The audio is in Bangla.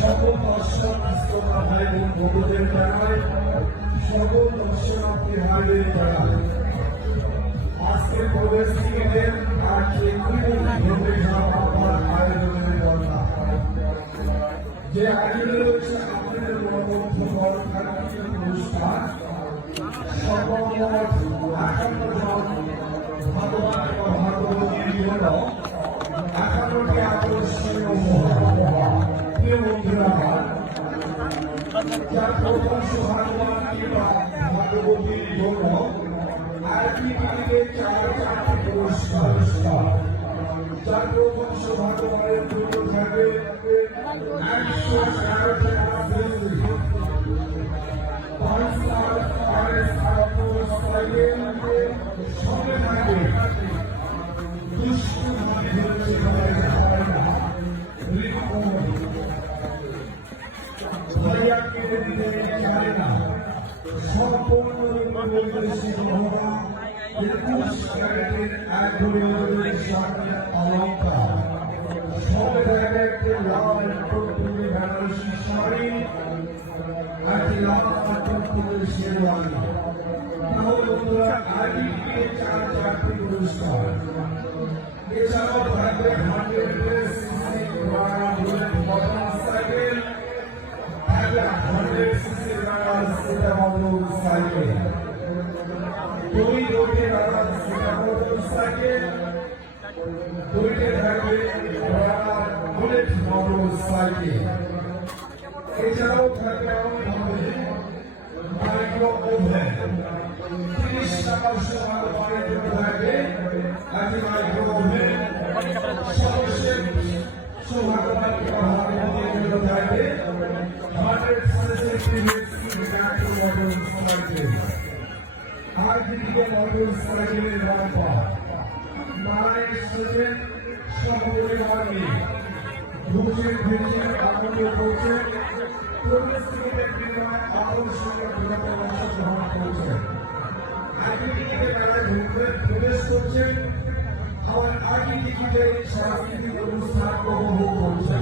সকল দর্শক ভাই বোন বন্ধুদের জানায়, সকল দর্শনার্থী ভাইদের জানায়, আজকে প্রবেশ টিকিটের আর আয়োজনের কথা যে আয়োজনে রয়েছে আপনাদের মনোমুগ্ধকর অনুষ্ঠান সর্বমোট ৫৮ জন ভগবান ও ভগবতীর জন্য ৫১টি আকর্ষণীয় যার প্রথম সৌভাগ্যবান কিংবা ভাগ্যবতীর জন্য চারটি পুরস্কার, যার প্রথম সৌভাগ্যবানের জন্য থাকবে ১১১ সঙ্গে থাকবে সম্পূর্ণ অলঙ্কার সঙ্গে থাকবে একটি লাল টুকটুকি বেনারসি শাড়ি, একটি লাল টুকটুকি শেরওয়ানি। চারটি পুরস্কার, এছাড়াও থাকবে 100 CC motorcycle, 100 CC motorcycle, 2 motorcycle, 2 থাকবে বুলেট মোটরসাইকেল। এছাড়াও থাকবে মাইক্রো ওভেন, 30 টাকার সমান থাকবে একটি মাইক্রো ওভেন। সর্বশেষ সৌভাগ্যবান থাকবে 100 সিসি মোটরসাইকেল। আর দিকে মোটরসাইকেলের রাখা নারায়ণ এসেছেন সপরিবার নিয়ে ঘুষের ভিড়ে আনন্দ করছে, প্রবেশ টিকিটের বিনিময়ে আকর্ষণীয় বিনোদনে অংশগ্রহণ করছেন। আগে টিকিটে মেলায় ঢুকতে প্রবেশ করছেন, আবার আগে টিকিটে সাংস্কৃতিক অনুষ্ঠান উপভোগ করছেন।